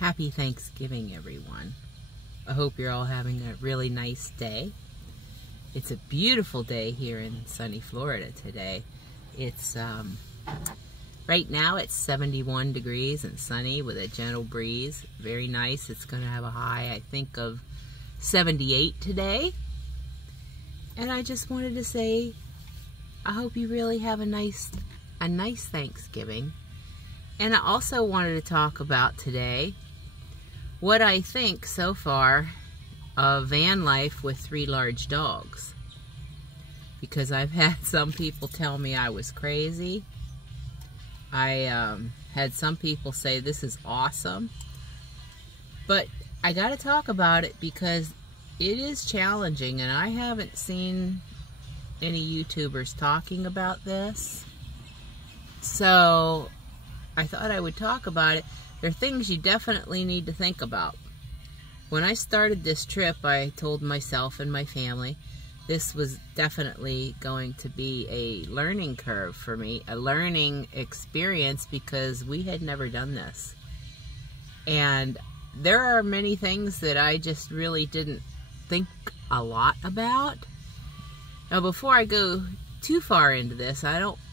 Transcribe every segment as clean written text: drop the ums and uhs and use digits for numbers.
Happy Thanksgiving, everyone. I hope you're all having a really nice day. It's a beautiful day here in sunny Florida today. It's right now it's 71 degrees and sunny with a gentle breeze. Very nice. It's going to have a high, I think, of 78 today. And I just wanted to say, I hope you really have a nice Thanksgiving. And I also wanted to talk about today what I think so far of van life with 3 large dogs. Because I've had some people tell me I was crazy. I had some people say this is awesome. But I got to talk about it because it is challenging, and I haven't seen any YouTubers talking about this. So I thought I would talk about it. There are things you definitely need to think about. When I started this trip, I told myself and my family this was definitely going to be a learning curve for me, a learning experience, because we had never done this. And there are many things that I just really didn't think a lot about. Now, before I go too far into this,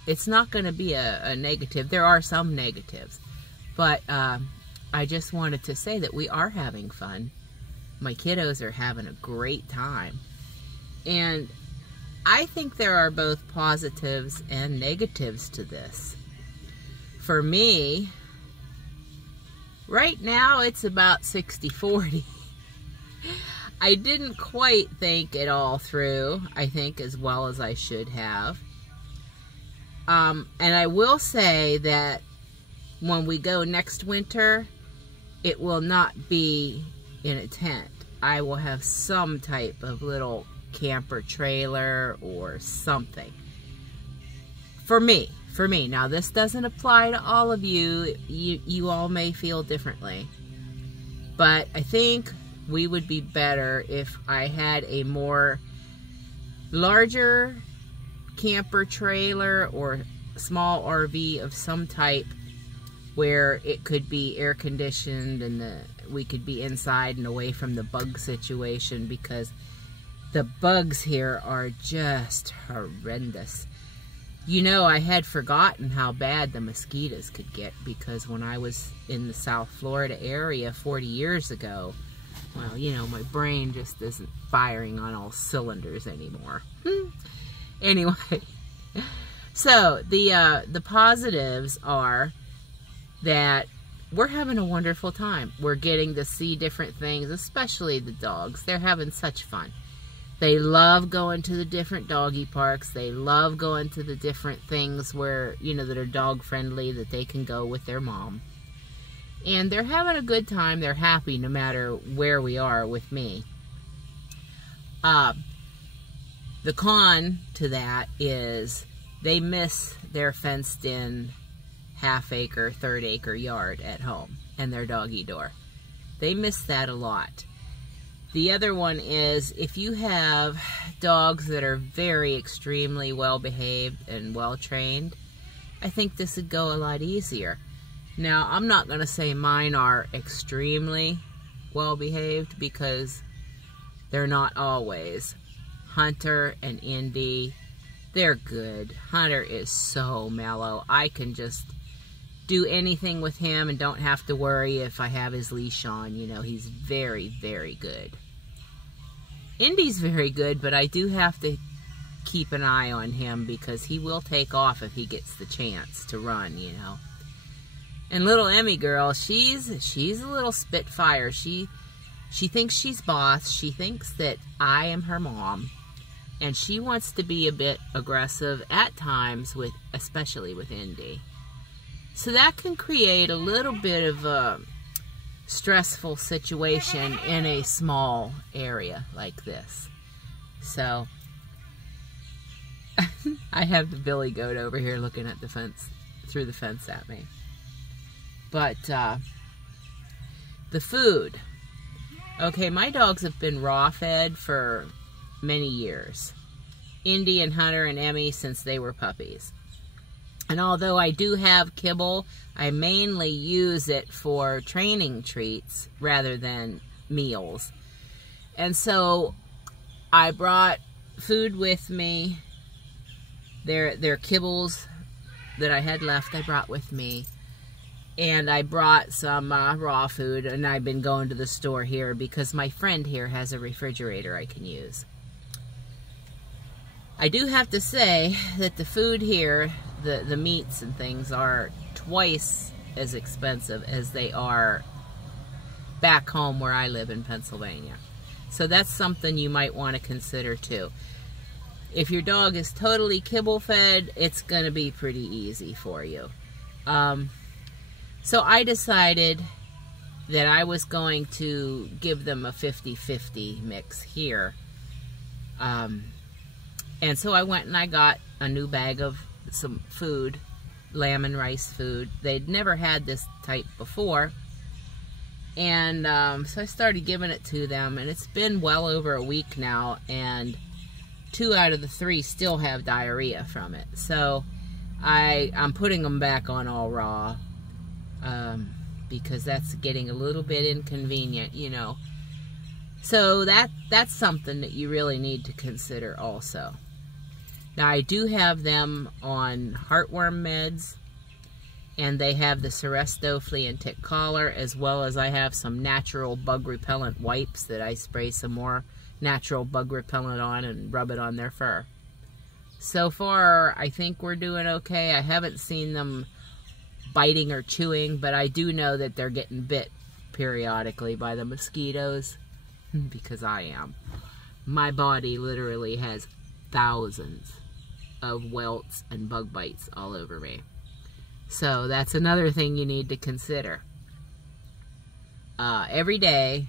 it's not going to be a negative. There are some negatives. But I just wanted to say that we are having fun. My kiddos are having a great time. And I think there are both positives and negatives to this. For me, right now it's about 60-40. I didn't quite think it all through, I think, as well as I should have. And I will say that when we go next winter, it will not be in a tent. I will have some type of little camper trailer or something. For me. Now, this doesn't apply to all of you. You all may feel differently. But I think we would be better if I had a more larger camper trailer or small RV of some type where it could be air conditioned and we could be inside and away from the bug situation, because the bugs here are just horrendous. You know, I had forgotten how bad the mosquitoes could get, because when I was in the South Florida area 40 years ago, well, you know, my brain just isn't firing on all cylinders anymore. Anyway, so the positives are that we're having a wonderful time. We're getting to see different things, especially the dogs. They're having such fun. They love going to the different doggy parks. They love going to the different things where, you know, that are dog friendly, that they can go with their mom. And they're having a good time. They're happy no matter where we are with me. The con to that is they miss their fenced in half-acre, third-acre yard at home and their doggy door. They miss that a lot. The other one is if you have dogs that are very extremely well-behaved and well-trained, I think this would go a lot easier. Now, I'm not going to say mine are extremely well-behaved, because they're not always. Hunter and Indy, they're good. Hunter is so mellow. I can just do anything with him and don't have to worry if I have his leash on. You know, he's very, very good. Indy's very good, but I do have to keep an eye on him, because he will take off if he gets the chance to run, you know. And little Emmy girl, she's a little spitfire. She thinks she's boss. She thinks that I am her mom. And she wants to be a bit aggressive at times, especially with Indy. So that can create a little bit of a stressful situation in a small area like this. So I have the billy goat over here looking at the fence, through the fence at me. But the food. Okay, my dogs have been raw fed for many years. Indy and Hunter and Emmy since they were puppies. And although I do have kibble, I mainly use it for training treats rather than meals. And so I brought food with me. Their kibbles that I had left, I brought with me. And I brought some raw food, and I've been going to the store here because my friend here has a refrigerator I can use. I do have to say that the food here, the meats and things, are twice as expensive as they are back home where I live in Pennsylvania. So that's something you might want to consider too. If your dog is totally kibble fed, it's going to be pretty easy for you. So I decided that I was going to give them a 50-50 mix here. And so I went and I got a new bag of some food, lamb and rice food. They'd never had this type before. And so I started giving it to them, and it's been well over a week now, and 2 out of the 3 still have diarrhea from it. So I'm putting them back on all raw because that's getting a little bit inconvenient, you know. So that's something that you really need to consider also. Now, I do have them on heartworm meds, and they have the Seresto flea and tick collar, as well as I have some natural bug repellent wipes that I spray some more natural bug repellent on and rub it on their fur. So far, I think we're doing okay. I haven't seen them biting or chewing, but I do know that they're getting bit periodically by the mosquitoes, because I am. My body literally has thousands of welts and bug bites all over me. So that's another thing you need to consider. Every day,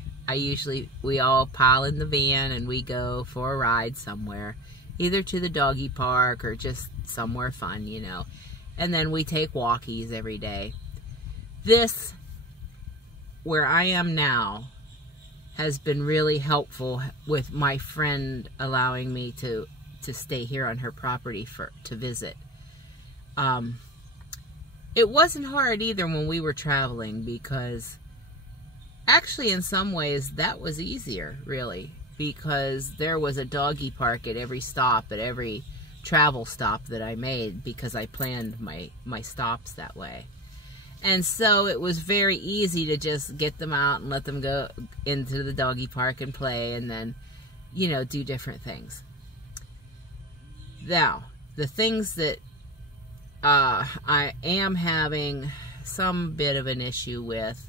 we all pile in the van and we go for a ride somewhere, either to the doggy park or just somewhere fun, you know. And then we take walkies every day. This, where I am now, has been really helpful with my friend allowing me to stay here on her property to visit. It wasn't hard either when we were traveling, because actually in some ways that was easier, really, because there was a doggy park at every stop, at every travel stop that I made, because I planned my stops that way. And so it was very easy to just get them out and let them go into the doggy park and play, and then, you know, do different things. Now, the things that I am having some bit of an issue with,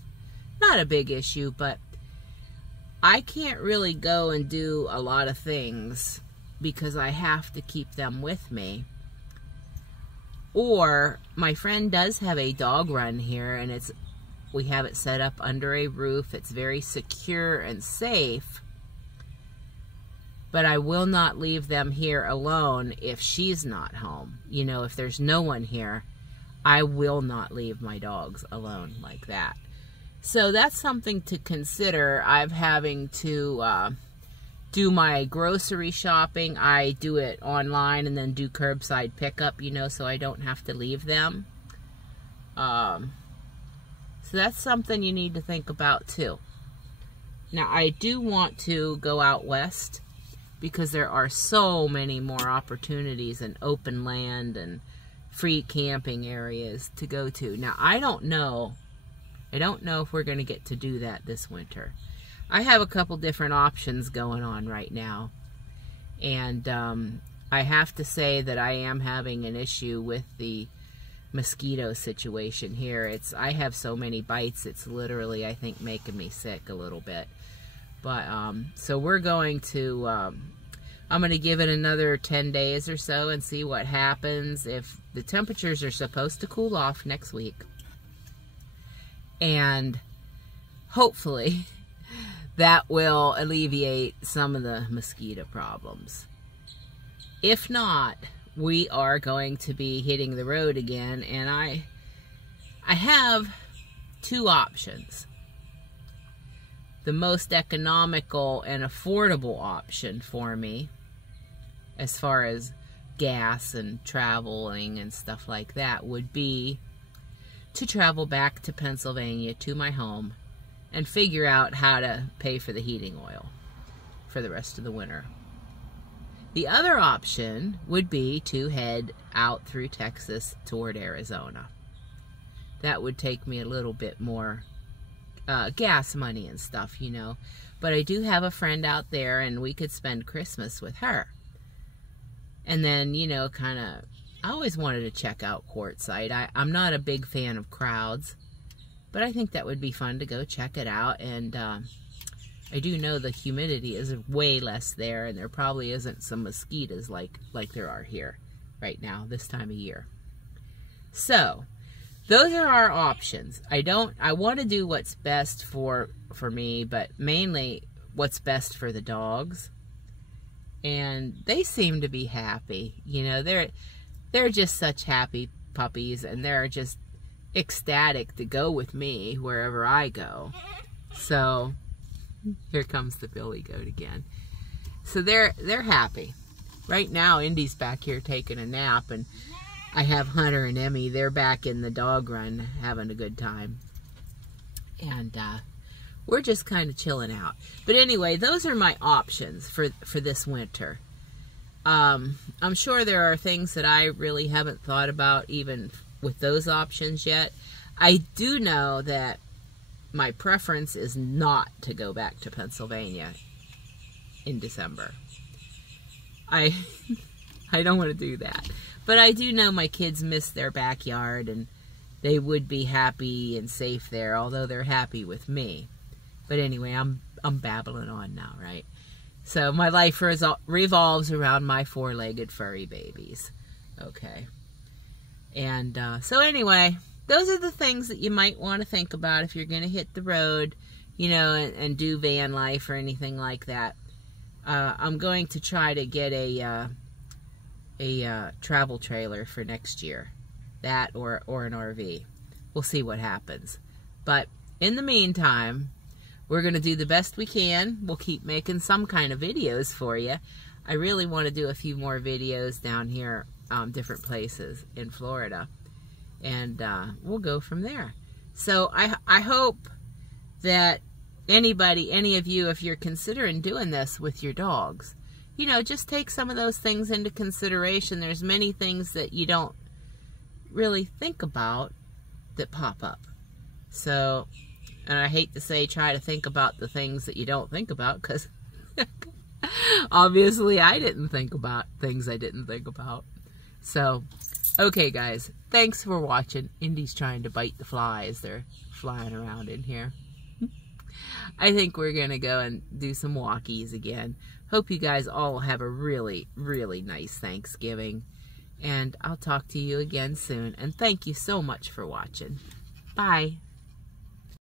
not a big issue, but I can't really go and do a lot of things because I have to keep them with me. Or my friend does have a dog run here, and we have it set up under a roof. It's very secure and safe. But I will not leave them here alone if she's not home. You know, if there's no one here, I will not leave my dogs alone like that. So that's something to consider. I'm having to do my grocery shopping. I do it online and then do curbside pickup, you know, so I don't have to leave them. So that's something you need to think about too. Now, I do want to go out west, because there are so many more opportunities and open land and free camping areas to go to. Now, I don't know if we're going to get to do that this winter. I have a couple different options going on right now. And I have to say that I am having an issue with the mosquito situation here. I have so many bites, it's literally, I think, making me sick a little bit. But, so we're going to, I'm going to give it another 10 days or so and see what happens. If the temperatures are supposed to cool off next week. And hopefully that will alleviate some of the mosquito problems. If not, we are going to be hitting the road again, and I have 2 options. The most economical and affordable option for me, as far as gas and traveling and stuff like that would be to travel back to Pennsylvania to my home and figure out how to pay for the heating oil for the rest of the winter. The other option would be to head out through Texas toward Arizona. That would take me a little bit more gas money and stuff, you know. But I do have a friend out there, and we could spend Christmas with her. And then, you know, kind of, I always wanted to check out Quartzsite. I'm not a big fan of crowds, but I think that would be fun to go check it out. And I do know the humidity is way less there, and there probably isn't some mosquitoes like there are here right now, this time of year. So, those are our options. I want to do what's best for me, but mainly what's best for the dogs. And they seem to be happy. You know, they're just such happy puppies, and they're just ecstatic to go with me wherever I go. So, here comes the billy goat again. So they're happy. Right now, Indy's back here taking a nap, and I have Hunter and Emmy. They're back in the dog run having a good time. And we're just kind of chilling out. But anyway, those are my options for this winter. I'm sure there are things that I really haven't thought about even with those options yet. I do know that my preference is not to go back to Pennsylvania in December. I don't want to do that. But I do know my kids miss their backyard, and they would be happy and safe there, although they're happy with me. But anyway, I'm babbling on now, right? So my life revolves around my four-legged furry babies. Okay. And so anyway, those are the things that you might want to think about if you're going to hit the road, you know, and do van life or anything like that. I'm going to try to get a travel trailer for next year. That or an RV. We'll see what happens. But in the meantime, we're going to do the best we can. We'll keep making some kind of videos for you. I really want to do a few more videos down here, different places in Florida. And we'll go from there. So I hope that any of you, if you're considering doing this with your dogs, you know, just take some of those things into consideration. There's many things that you don't really think about that pop up. So, and I hate to say try to think about the things that you don't think about, because obviously I didn't think about things I didn't think about. So, okay guys, thanks for watching. Indy's trying to bite the flies. They're flying around in here. I think we're going to go and do some walkies again. Hope you guys all have a really, really nice Thanksgiving. And I'll talk to you again soon. And thank you so much for watching. Bye.